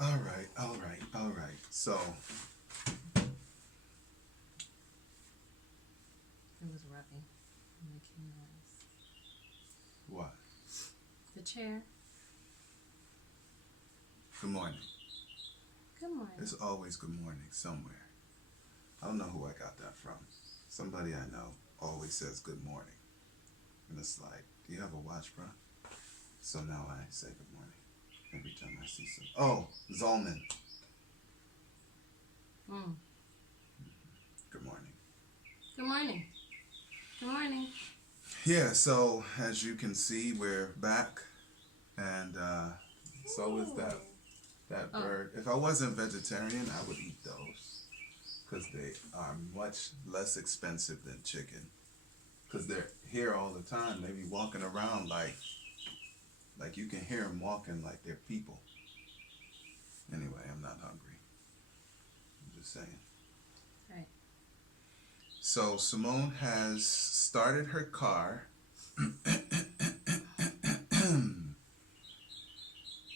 All right, all right, all right. So, It was rubbing, making noise. what? The chair. Good morning. Good morning. It's always good morning somewhere. I don't know who I got that from. Somebody I know always says good morning. And it's like, do you have a watch, bro? So now I say good morning every time I see some. Oh, Zolman. Mm. Good morning. Good morning. Good morning. Yeah, so as you can see, we're back. And so is that Oh. bird. If I wasn't vegetarian, I would eat those. Because they are much less expensive than chicken. Because they're here all the time. They be walking around like you can hear them walking like they're people. Anyway, I'm not hungry. I'm just saying. Right. So Simone has started her car.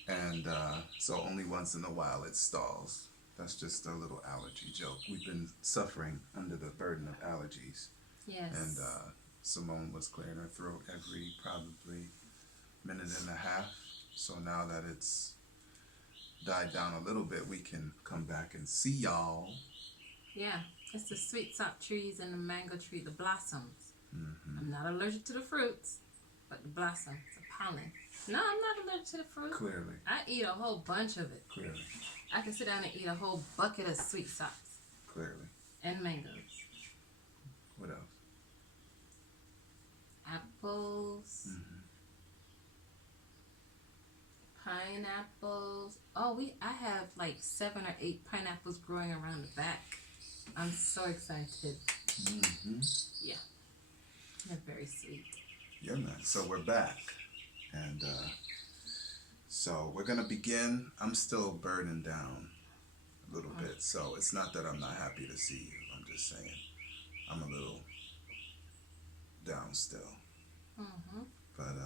And so only once in a while it stalls. That's just a little allergy joke. We've been suffering under the burden of allergies. Yes. And Simone was clearing her throat every probably minute and a half. So now that it's died down a little bit, we can come back and see y'all. Yeah. It's the sweet sop trees and the mango tree, the blossoms. Mm-hmm. I'm not allergic to the fruits, but the blossoms, the pollen. No, I'm not allergic to the fruit. Clearly. I eat a whole bunch of it. Clearly. I can sit down and eat a whole bucket of sweet sops. Clearly. And mangoes. What else? Apples. Mm-hmm. Pineapples. Oh, I have like 7 or 8 pineapples growing around the back. I'm so excited. Mm-hmm. Yeah. They're very sweet. Yeah, man. So we're back. And so we're going to begin. I'm still burdened down a little bit. So it's not that I'm not happy to see you. I'm just saying I'm a little down still. Mm-hmm. But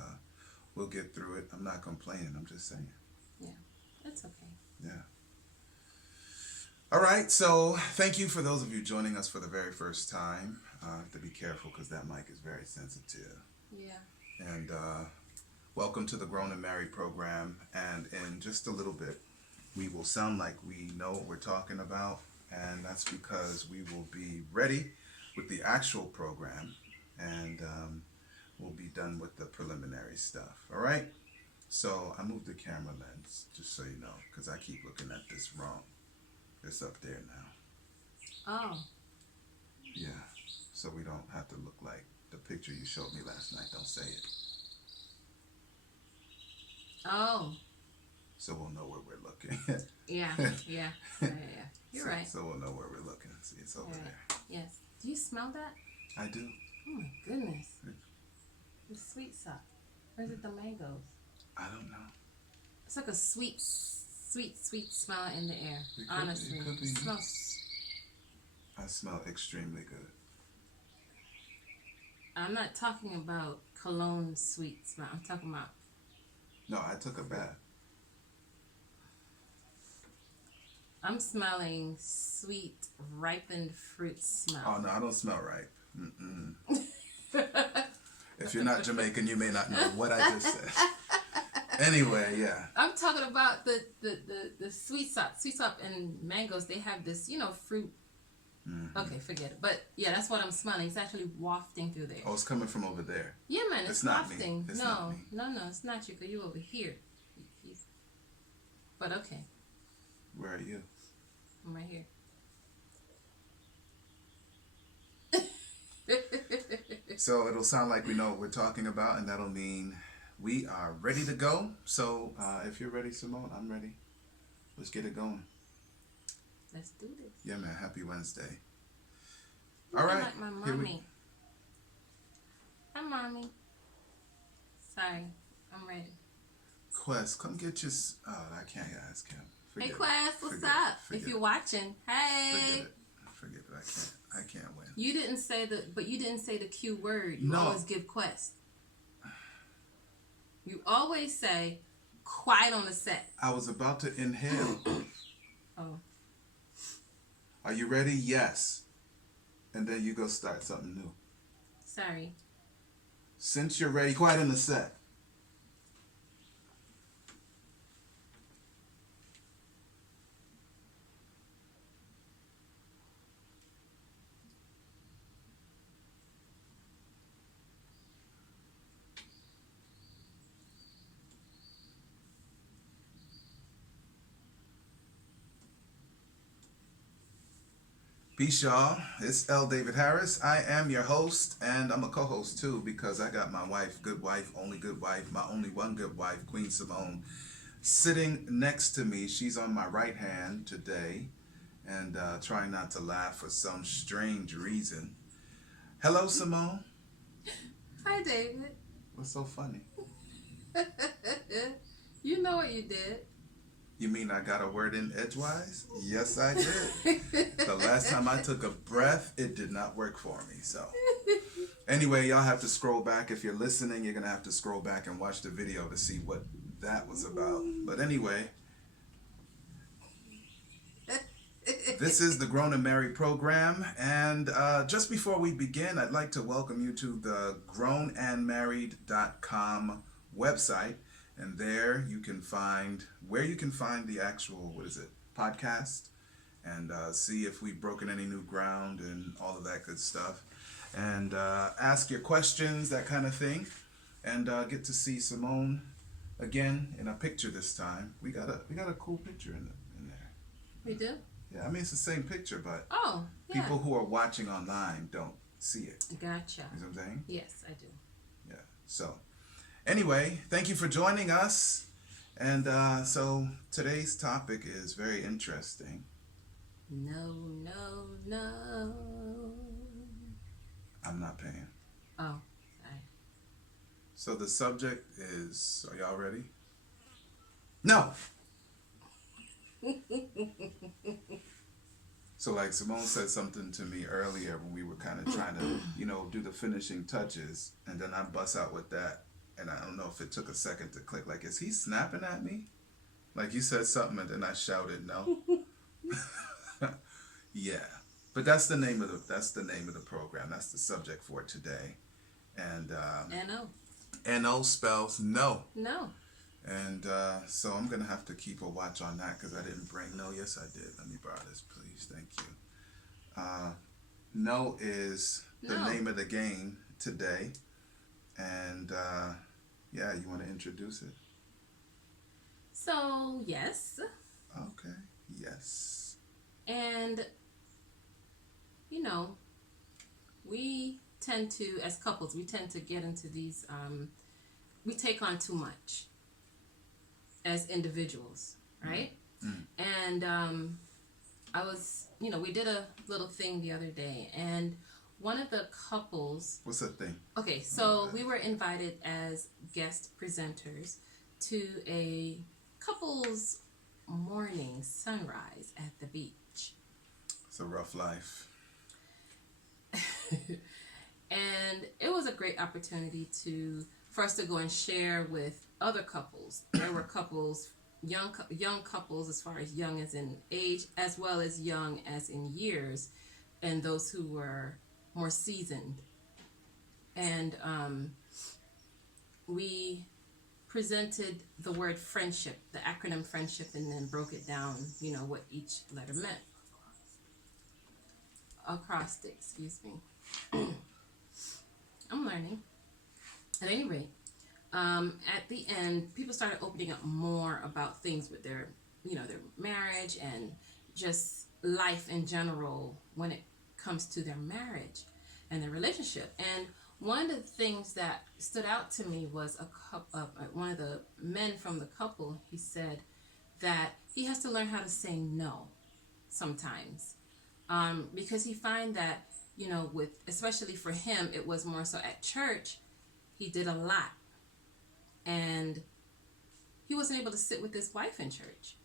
we'll get through it. I'm not complaining. I'm just saying. Yeah. It's okay. Yeah. All right. So thank you for those of you joining us for the very first time. I have to be careful because that mic is very sensitive. Yeah. And welcome to the Grown and Married program. And in just a little bit, we will sound like we know what we're talking about. And that's because we will be ready with the actual program. And we'll be done with the preliminary stuff. All right? So I moved the camera lens, just so you know, because I keep looking at this wrong. It's up there now. Oh. Yeah. So we don't have to look like the picture you showed me last night. Don't say it. Oh. So we'll know where we're looking. Yeah. Yeah. Yeah. You're right. So we'll know where we're looking. See, it's over there. Yes. Do you smell that? I do. Oh my goodness. The sweet sop. Or is it the mangoes? I don't know. It's like a sweet smell in the air. It Honestly. could be. It smells. I smell extremely good. I'm not talking about cologne sweet smell. I'm talking about. No, I took a bath. I'm smelling sweet, ripened fruit smell. Oh, no, I don't smell ripe. Mm-mm. If you're not Jamaican, you may not know what I just said. Anyway, yeah. I'm talking about the sweet sop and mangoes. They have this, fruit. Mm-hmm. Okay, forget it. But yeah, that's what I'm smelling. It's actually wafting through there. Oh, it's coming from over there. Yeah, man, it's not wafting. me. It's no, not me. no, it's not you. Cause you over here. But okay. Where are you? I'm right here. So it'll sound like we know what we're talking about, and that'll mean we are ready to go. So if you're ready, Simone, I'm ready. Let's get it going. Let's do this. Yeah, man. Happy Wednesday. You All right. Like my mommy. Hi, mommy. Sorry, I'm ready. Quest, come get your. Oh, I can't ask him. Hey, Quest, what's up? If you're watching, hey. Forget it. I can't win. You didn't say the Q word. You No. always give Quest. You always say, quiet on the set. I was about to inhale. Oh. Are you ready? Yes. And then you go start something new. Sorry. Since you're ready, quiet on the set. Peace, y'all. It's L. David Harris. I am your host, and I'm a co-host too because I got my wife, only good wife, my only one good wife, Queen Simone, sitting next to me. She's on my right hand today, and trying not to laugh for some strange reason. Hello, Simone. Hi, David. What's so funny? You know what you did. You mean I got a word in edgewise? Yes, I did. The last time I took a breath, it did not work for me. So anyway, y'all have to scroll back. If you're listening, you're going to have to scroll back and watch the video to see what that was about. But anyway, this is the Grown and Married program. And just before we begin, I'd like to welcome you to the grownandmarried.com website. And there you can find the actual, podcast, and see if we've broken any new ground and all of that good stuff. And ask your questions, that kind of thing. And get to see Simone again in a picture this time. We got a cool picture in there. We do? Yeah, I mean, it's the same picture, but yeah. people who are watching online don't see it. Gotcha. You know what I'm saying? Yes, I do. Yeah, so anyway, thank you for joining us. And so today's topic is very interesting. No. I'm not paying. Oh, sorry. So the subject is, are y'all ready? No! So like Simone said something to me earlier when we were kind of trying to, do the finishing touches. And then I bust out with that. And I don't know if it took a second to click. Like, is he snapping at me? Like, you said something and then I shouted no. Yeah, but that's the name of the program. That's the subject for today. And N-O. N-O spells no. No. And so I'm gonna have to keep a watch on that because I didn't bring no. Yes, I did. Let me borrow this, please. Thank you. No is the name of the game today. And yeah, you want to introduce it? So, yes. Okay, yes. And, we tend to, as couples, we tend to get into these, we take on too much as individuals, right? Mm. And I was, we did a little thing the other day, and one of the couples... What's that thing? Okay, so we were invited as guest presenters to a couple's morning sunrise at the beach. It's a rough life. And it was a great opportunity for us to go and share with other couples. There were couples, young couples as far as young as in age, as well as young as in years, and those who were more seasoned. And we presented the word friendship, the acronym friendship, and then broke it down, what each letter meant. Acrostic, excuse me. I'm learning. At any rate, at the end, people started opening up more about things with their marriage and just life in general when it comes to their marriage and their relationship. And one of the things that stood out to me was one of the men from the couple. He said that he has to learn how to say no sometimes, because he find that especially for him, it was more so at church. He did a lot, and he wasn't able to sit with his wife in church.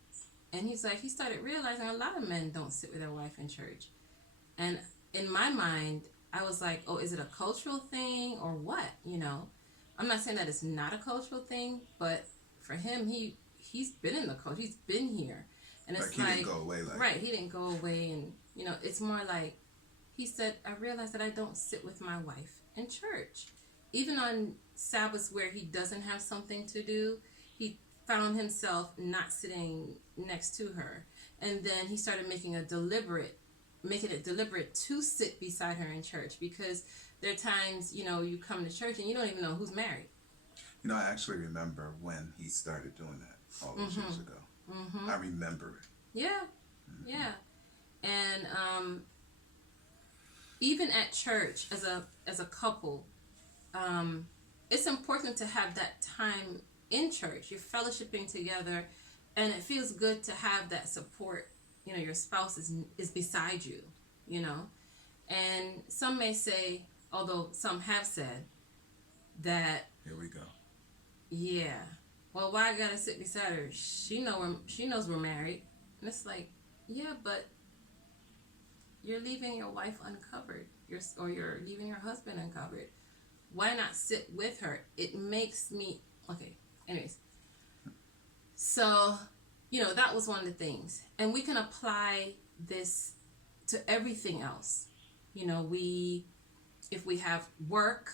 And he's like, he started realizing a lot of men don't sit with their wife in church. And in my mind, I was like, oh, is it a cultural thing or what? I'm not saying that it's not a cultural thing, but for him, he's been in the culture, he's been here, and it's he didn't go away right, he didn't go away, and it's more like he said, I realized that I don't sit with my wife in church, even on Sabbaths where he doesn't have something to do. He found himself not sitting next to her, and then he started making it deliberate to sit beside her in church, because there are times you come to church and you don't even know who's married. I actually remember when he started doing that all those years ago. I remember it. Yeah, yeah, and even at church as a couple, it's important to have that time in church. You're fellowshipping together, and it feels good to have that support. Your spouse is beside you. And some may say, although some have said that. Here we go. Yeah. Well, why I gotta sit beside her? She knows we're married, and it's like, yeah, but you're leaving your wife uncovered, or you're leaving your husband uncovered. Why not sit with her? It makes me okay. Anyways, so that was one of the things, and we can apply this to everything else. If we have work,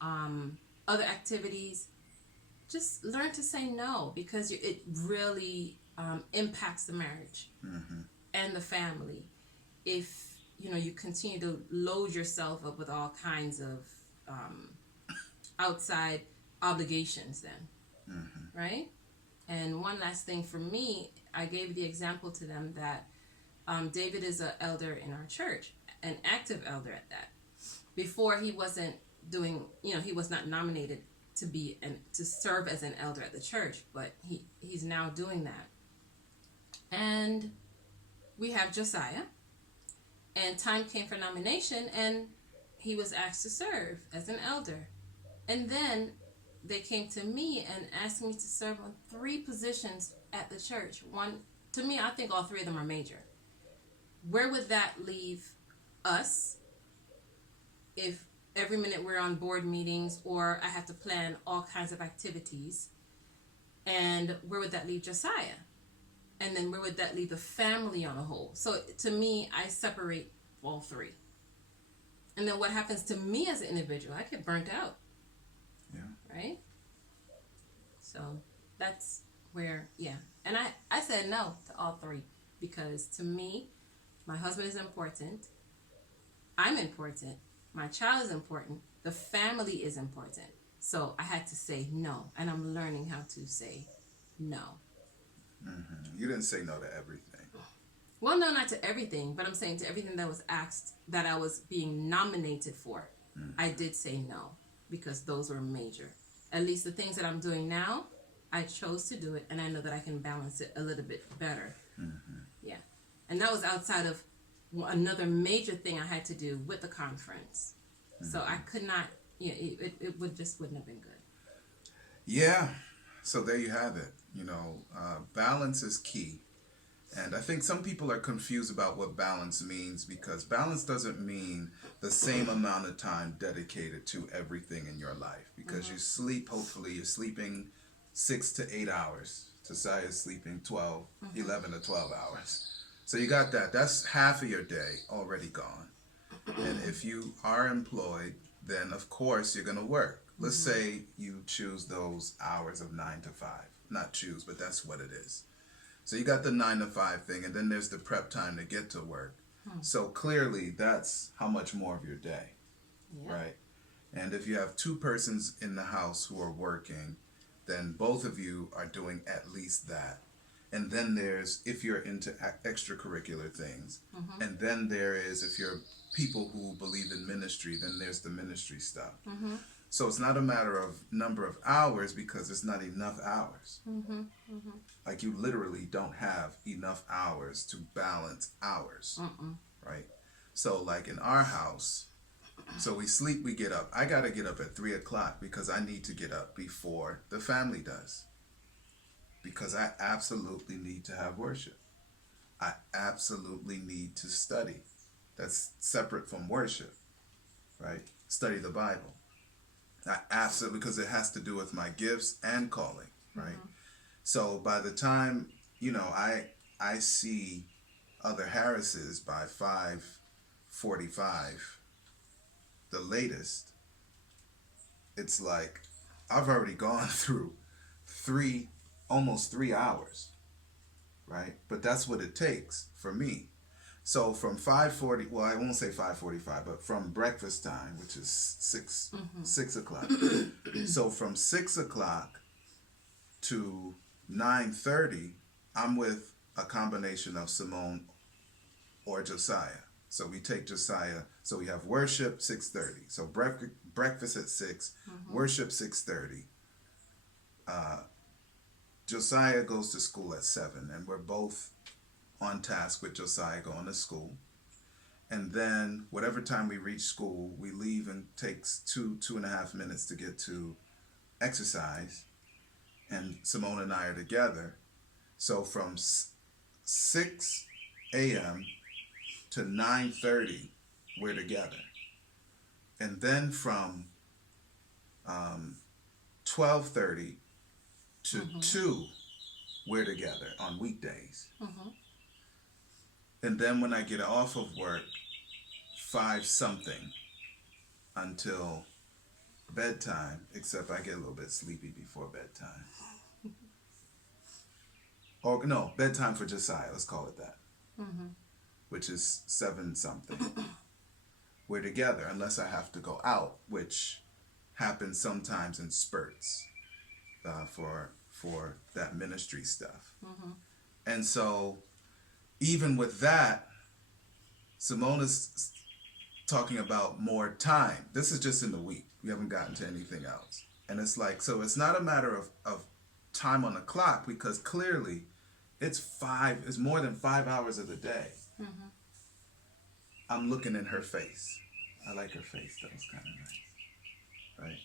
other activities, just learn to say no, because it really impacts the marriage and the family. If you continue to load yourself up with all kinds of outside obligations, then right? And one last thing for me, I gave the example to them that David is an elder in our church, an active elder at that. Before, he wasn't doing, he was not nominated to serve as an elder at the church, but he's now doing that. And we have Josiah, and time came for nomination, and he was asked to serve as an elder. And then they came to me and asked me to serve on 3 positions at the church. One, to me, I think all 3 of them are major. Where would that leave us if every minute we're on board meetings, or I have to plan all kinds of activities? And where would that leave Josiah? And then where would that leave the family on a whole? So to me, I separate all 3. And then what happens to me as an individual? I get burnt out. Yeah. Right? So that's where, yeah. And I said no to all 3, because to me, my husband is important. I'm important. My child is important. The family is important. So I had to say no. And I'm learning how to say no. You didn't say no to everything. Well, no, not to everything, but I'm saying to everything that was asked, that I was being nominated for. I did say no, because those were major. At least the things that I'm doing now, I chose to do it, and I know that I can balance it a little bit better. Yeah. And that was outside of another major thing I had to do with the conference. So I could not, it wouldn't have been good. Yeah. So there you have it. Balance is key. And I think some people are confused about what balance means, because balance doesn't mean the same amount of time dedicated to everything in your life. Because you sleep, hopefully you're sleeping 6 to 8 hours. Josiah is sleeping 11 to 12 hours. So you got that. That's half of your day already gone. And if you are employed, then of course you're going to work. Let's say you choose those hours of 9 to 5. Not choose, but that's what it is. So you got the 9 to 5 thing, and then there's the prep time to get to work. So clearly that's how much more of your day, right? And if you have 2 persons in the house who are working, then both of you are doing at least that. And then there's, if you're into extracurricular things, and then there is, if you're people who believe in ministry, then there's the ministry stuff. So it's not a matter of number of hours, because it's not enough hours. Like, you literally don't have enough hours to balance hours, right? So like in our house, so we sleep, we get up. I got to get up at 3 o'clock because I need to get up before the family does. Because I absolutely need to have worship. I absolutely need to study. That's separate from worship, right? Study the Bible. I absolutely, because it has to do with my gifts and calling, right? So by the time, I see other Harrises by 5:45, the latest, it's like I've already gone through three, almost 3 hours, right? But that's what it takes for me. So from 5:40, well, I won't say 5:45, but from breakfast time, which is 6 o'clock. So from 6 o'clock to 9:30, I'm with a combination of Simone or Josiah. So we take Josiah. So we have worship 6:30. So breakfast at 6, worship 6:30. Josiah goes to school at 7, and we're both on task with Josiah going to school. And then whatever time we reach school, we leave and takes 2.5 minutes to get to exercise. And Simone and I are together. So from 6 a.m. to 9:30, we're together. And then from 12:30 to 2, we're together on weekdays. And then when I get off of work, 5 something until bedtime, except I get a little bit sleepy before bedtime. Or no, bedtime for Josiah, let's call it that. Which is 7 something. We're together unless I have to go out, which happens sometimes in spurts for that ministry stuff. And so even with that, Simone is talking about more time. This is just in the week. We haven't gotten to anything else. And it's like, so it's not a matter of time on the clock, because clearly it's more than 5 hours of the day. I'm looking in her face. I like her face. That was kind of nice. Right?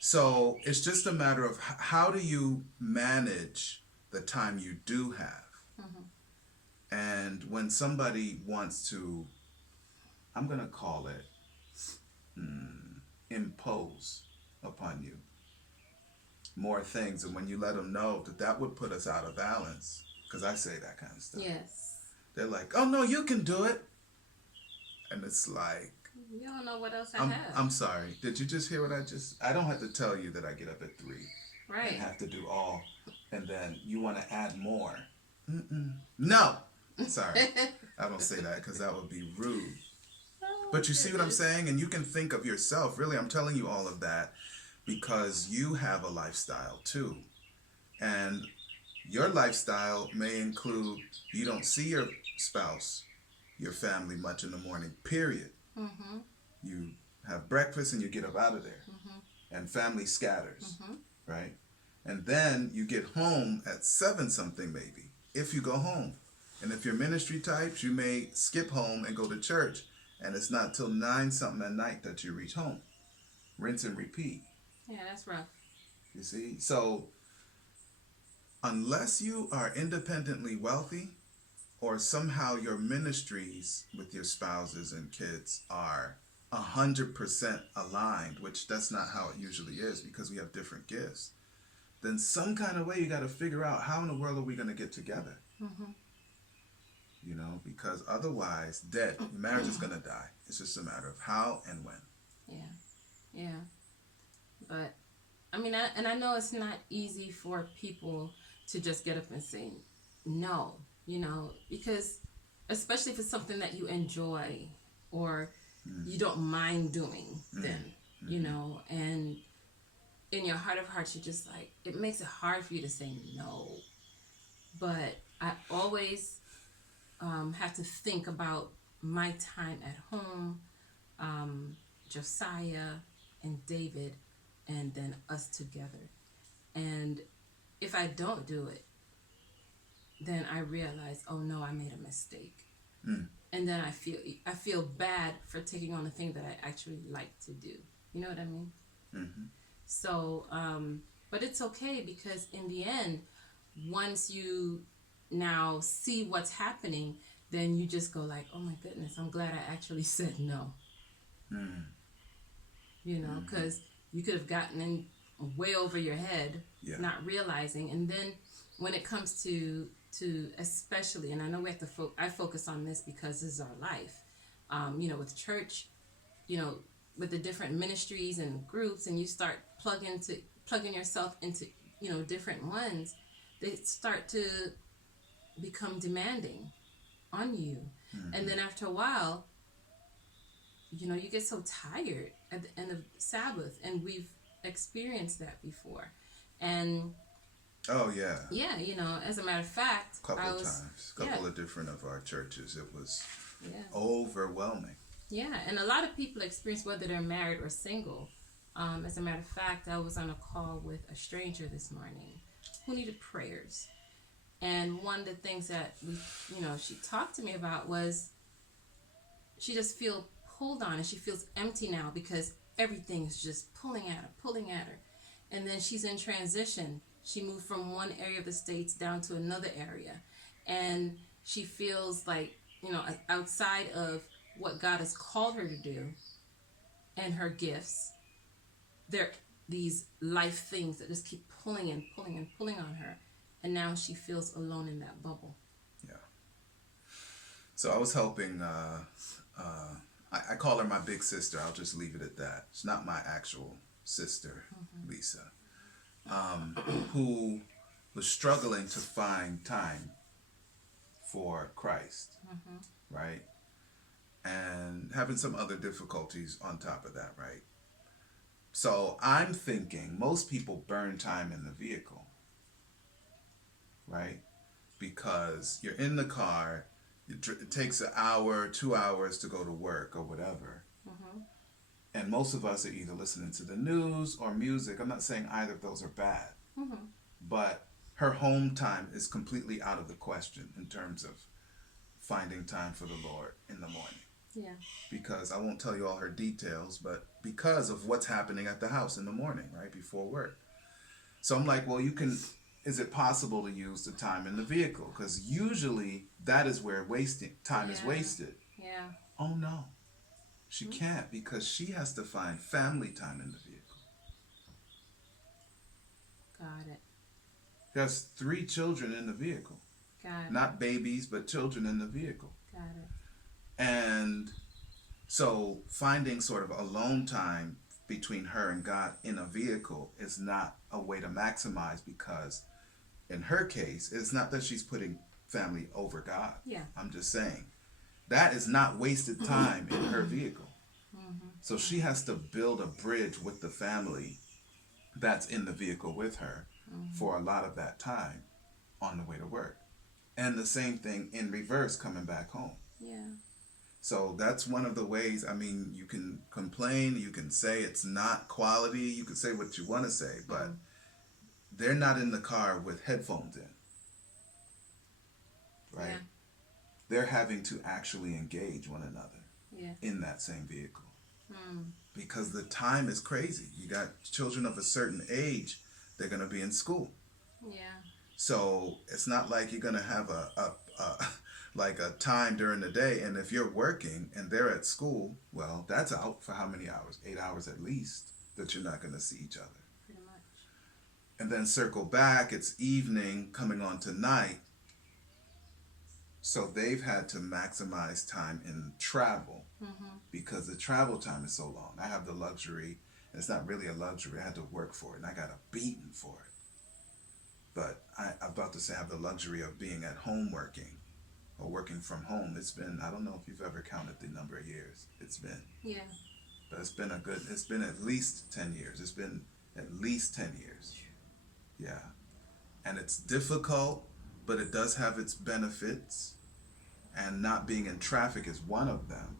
So it's just a matter of how do you manage the time you do have. And when somebody wants to, I'm going to call it, impose upon you more things, and when you let them know that would put us out of balance, because I say that kind of stuff. Yes. They're like, oh no, you can do it. And it's like, you don't know what else I have. I'm sorry. Did you just hear what I don't have to tell you that I get up at 3. Right. And have to do all, and then you want to add more. No. Sorry. I don't say that because that would be rude. But you see what I'm saying? And you can think of yourself. Really, I'm telling you all of that because you have a lifestyle too. And your lifestyle may include you don't see your spouse, your family much in the morning, period. You have breakfast and you get up out of there. And family scatters, right? And then you get home at 7 something maybe, if you go home. And if you're ministry types, you may skip home and go to church. And it's not till 9 something at night that you reach home. Rinse and repeat. Yeah, that's rough. You see? So, unless you are independently wealthy, or somehow your ministries with your spouses and kids are 100% aligned, which that's not how it usually is because we have different gifts, then some kind of way you got to figure out how in the world are we going to get together? You know, because otherwise, dead. Your marriage is going to die. It's just a matter of how and when. Yeah. But, I mean, I know it's not easy for people to just get up and say no, you know, because especially if it's something that you enjoy or you don't mind doing then, you know, and in your heart of hearts, you're just like, it makes it hard for you to say no. But I always have to think about my time at home, Josiah and David, and then us together. And if I don't do it, then I realize, oh no, I made a mistake. And then I feel bad for taking on the thing that I actually like to do. You know what I mean? So, but it's okay because in the end, once you now see what's happening, then you just go like, oh my goodness, I'm glad I actually said no. You know, because you could have gotten way over your head, Yeah. not realizing. And then when it comes to especially, and I know we have to I focus on this because this is our life, with church, with the different ministries and groups, and you start plugging yourself into different ones, they start to become demanding on you. And then after a while, you get so tired at the end of Sabbath, and we've experienced that before. And oh yeah, as a matter of fact, couple of different of our churches, it was overwhelming. Yeah, and a lot of people experience whether they're married or single. As a matter of fact, I was on a call with a stranger this morning who needed prayers. And one of the things that she talked to me about was she just feels pulled on, and she feels empty now because everything is just pulling at her. And then she's in transition. She moved from one area of the States down to another area. And she feels like, outside of what God has called her to do and her gifts, there are these life things that just keep pulling on her. And now she feels alone in that bubble. Yeah. So I was helping, I call her my big sister. I'll just leave it at that. It's not my actual sister, Lisa, who was struggling to find time for Christ, right? And having some other difficulties on top of that, right? So I'm thinking most people burn time in the vehicle, right? Because you're in the car, it takes an hour, 2 hours to go to work or whatever. And most of us are either listening to the news or music. I'm not saying either of those are bad. But her home time is completely out of the question in terms of finding time for the Lord in the morning. Yeah. Because I won't tell you all her details, but because of what's happening at the house in the morning, right, before work. So I'm like, well, is it possible to use the time in the vehicle? Because usually that is where time is wasted. Yeah. Oh, no. She can't, because she has to find family time in the vehicle. Got it. She has 3 children in the vehicle. Got it. Not babies, but children in the vehicle. Got it. And so finding sort of alone time between her and God in a vehicle is not a way to maximize, because in her case, it's not that she's putting family over God. Yeah. I'm just saying that is not wasted time in her vehicle. So she has to build a bridge with the family that's in the vehicle with her for a lot of that time on the way to work. And the same thing in reverse coming back home. Yeah. So that's one of the ways. I mean, you can complain, you can say it's not quality, you can say what you want to say, but they're not in the car with headphones in, right? Yeah. They're having to actually engage one another in that same vehicle. Because the time is crazy. You got children of a certain age, they're going to be in school. Yeah. So it's not like you're going to have a time during the day, and if you're working and they're at school, well, that's out for how many hours? 8 hours at least that you're not going to see each other. Pretty much. And then circle back, it's evening coming on to night. So they've had to maximize time in travel because the travel time is so long. I have the luxury, and it's not really a luxury, I had to work for it, and I got a beating for it. But I'm about to say I have the luxury of being at home working, or working from home. It's been, I don't know if you've ever counted the number of years it's been. Yeah. But it's been at least 10 years. It's been at least 10 years. Yeah. And it's difficult, but it does have its benefits. And not being in traffic is one of them.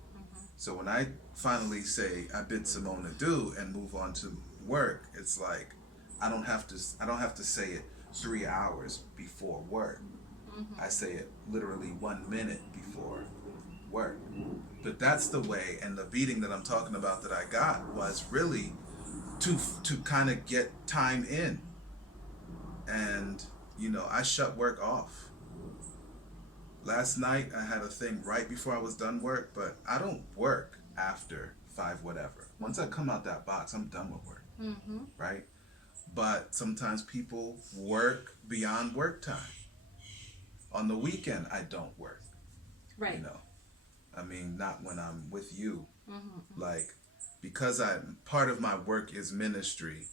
So when I finally say I bid Simone adieu and move on to work, it's like I don't have to say it 3 hours before work. I say it literally 1 minute before work. But that's the way, and the beating that I'm talking about that I got was really to kind of get time in. And, I shut work off. Last night I had a thing right before I was done work, but I don't work after 5 whatever. Once I come out that box, I'm done with work, right? but sometimes people work beyond work time. On the weekend, I don't work. Right. You know, I mean, not when I'm with you. Mm-hmm. Like, because I part of my work is ministry.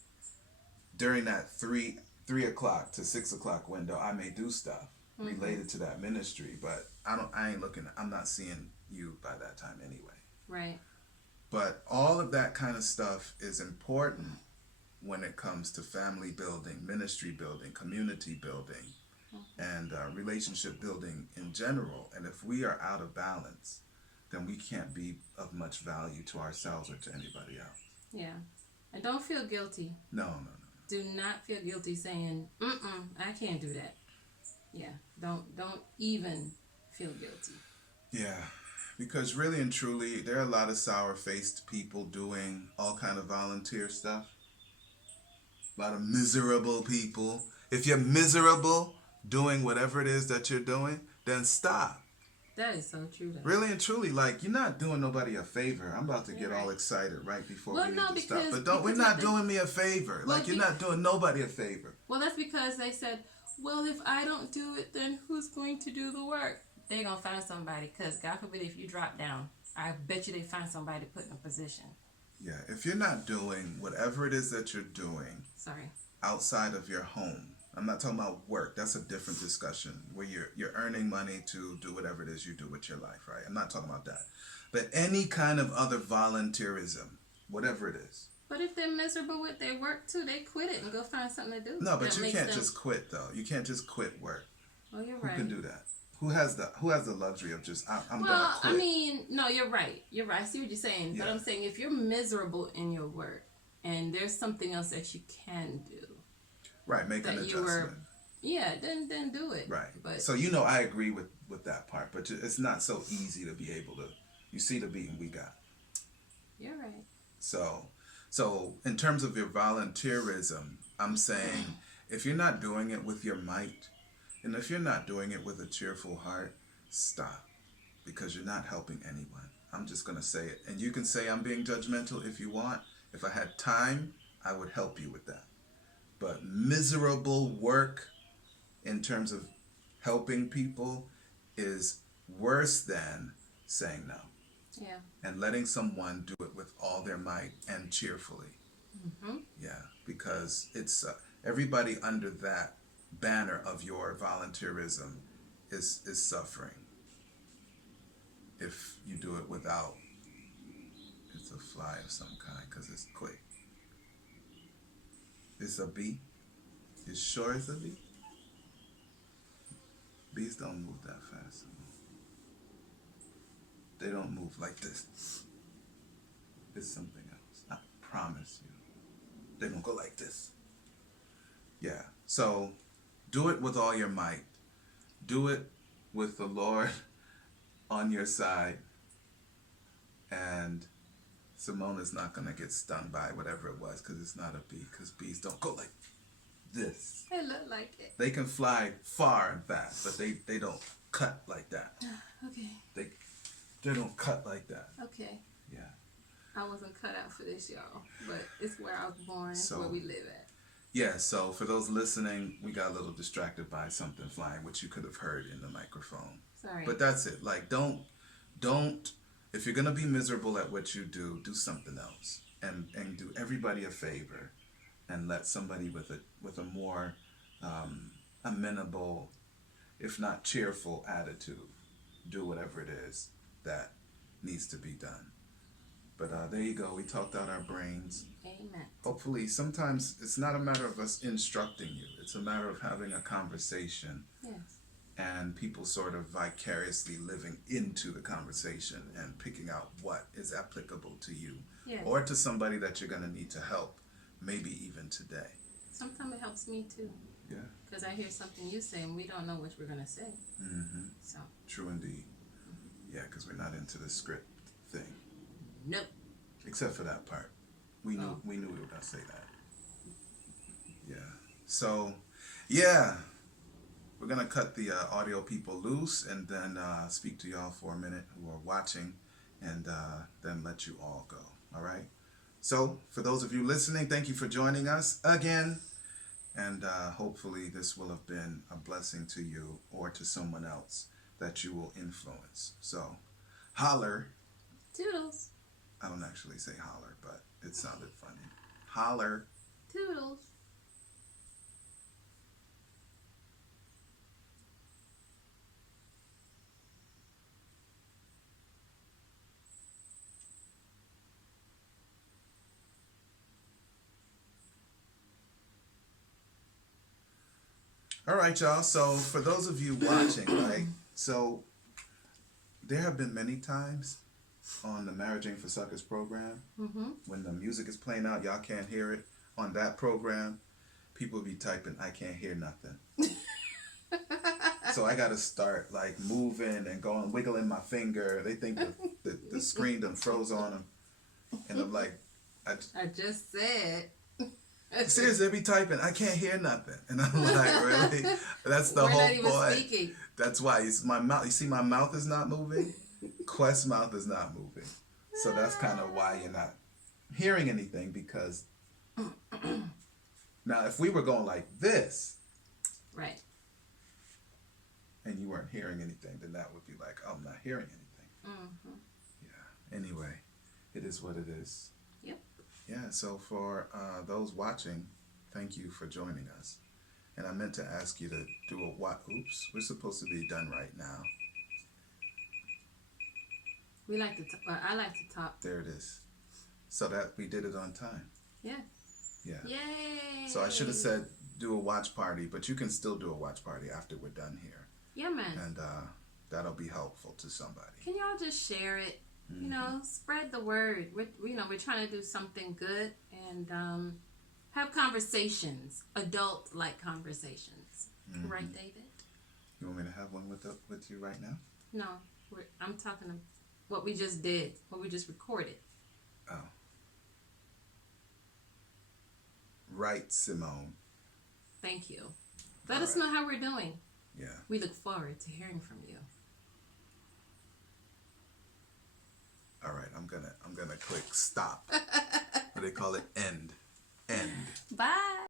During that three o'clock to 6 o'clock window, I may do stuff Mm-hmm. related to that ministry, but I ain't looking. I'm not seeing you by that time anyway. Right. But all of that kind of stuff is important when it comes to family building, ministry building, community building, and relationship building in general. And if we are out of balance, then we can't be of much value to ourselves or to anybody else. Yeah. And don't feel guilty. No. Do not feel guilty saying, I can't do that. Yeah. Don't even feel guilty. Yeah. Because really and truly, there are a lot of sour-faced people doing all kind of volunteer stuff. A lot of miserable people. If you're miserable doing whatever it is that you're doing, then stop. That is so true. Though. Really and truly, like, you're not doing nobody a favor. I'm about to get right. all excited right before Well, we no, need to stop. because- But we're because not doing me a favor. Well, Like, you're not doing nobody a favor. Well, that's because they said, well, if I don't do it, then who's going to do the work? They're going to find somebody, because God forbid if you drop down, I bet you they find somebody to put in a position. Yeah, if you're not doing whatever it is that you're doing Sorry. outside of your home, I'm not talking about work. That's a different discussion where you're earning money to do whatever it is you do with your life, right? I'm not talking about that. But any kind of other volunteerism, whatever it is. But if they're miserable with their work too, they quit it and go find something to do. No, but that you makes can't them- just quit though. You can't just quit work. Oh, you're Who right. can do that? Who has the luxury of just I'm gonna Well, quit? I mean, no, you're right. You're right. I see what you're saying. But Yeah. I'm saying if you're miserable in your work and there's something else that you can do, right, make an that you were- adjustment. yeah, then do it. Right. But So I agree with that part, but it's not so easy to be able to. You see the beating we got. you're right. So in terms of your volunteerism, I'm saying if you're not doing it with your might, and if you're not doing it with a cheerful heart, stop, because you're not helping anyone. I'm just gonna say it, and you can say I'm being judgmental if you want. If I had time, I would help you with that. But miserable work in terms of helping people is worse than saying no Yeah. and letting someone do it with all their might and cheerfully. Mm-hmm. Yeah, because it's everybody under that banner of your volunteerism is suffering. If you do it without, it's a fly of some kind because it's quick. It's a bee. You sure it's a bee? Bees don't move that fast. They don't move like this. It's something else. I promise you. They don't go like this. Yeah. So do it with all your might. Do it with the Lord on your side. And Simona's not going to get stung by whatever it was because it's not a bee. Because bees don't go like this. They look like it. They can fly far and fast, but they don't cut like that. Okay. They don't cut like that. Okay. Yeah. I wasn't cut out for this, y'all. But it's where I was born. It's So- where we live at. Yeah, so for those listening, we got a little distracted by something flying, which you could have heard in the microphone. Sorry. But that's it. Like, don't, if you're going to be miserable at what you do something else. And do everybody a favor and let somebody with a more amenable, if not cheerful attitude, do whatever it is that needs to be done. But there you go. We talked out our brains. Amen. Hopefully, sometimes it's not a matter of us instructing you. It's a matter of having a conversation Yes. and people sort of vicariously living into the conversation and picking out what is applicable to you Yes. or to somebody that you're going to need to help, maybe even today. Sometimes it helps me too. Yeah. Because I hear something you say and we don't know what we're going to say. Mm-hmm. So, True indeed. Yeah, because we're not into the script thing, nope. except for that part. We knew Oh. we were going to say that. Yeah. So, yeah. We're going to cut the audio people loose and then speak to y'all for a minute who are watching and then let you all go. All right? So, for those of you listening, thank you for joining us again. And hopefully, this will have been a blessing to you or to someone else that you will influence. So, holler. Toodles. I don't actually say holler, but it sounded funny. Holler. Toodles. All right, y'all. So, for those of you watching, right? So, there have been many times on the Marriage Ain't for Suckers program when the music is playing out, y'all can't hear it. On that program, people be typing, I can't hear nothing. So I got to start like moving and going, wiggling my finger. They think the screen done froze on them. And I'm like, I just said. seriously, they be typing, I can't hear nothing. And I'm like, really? That's the We're whole not even point. speaking. That's why it's my mouth. You see, my mouth is not moving. Quest's mouth is not moving. So that's kind of why you're not hearing anything. Because now, if we were going like this, Right. and you weren't hearing anything, then that would be like, oh, I'm not hearing anything. Yeah. Anyway, it is what it is. Yep. Yeah. So for those watching, thank you for joining us. And I meant to ask you to do a what? Oops, we're supposed to be done right now. We like to. I like to talk. There it is. So that we did it on time. Yeah. Yeah. Yay. So I should have said do a watch party, but you can still do a watch party after we're done here. Yeah, man. And that'll be helpful to somebody. Can y'all just share it? You know, spread the word. We're trying to do something good and have conversations, adult-like conversations. Right, David? You want me to have one with you right now? No, I'm talking about what we just did, what we just recorded. Oh. Right, Simone. Thank you. Let us know how we're doing. Yeah. We look forward to hearing from you. All right, I'm gonna click stop. What do they call it? End. Bye.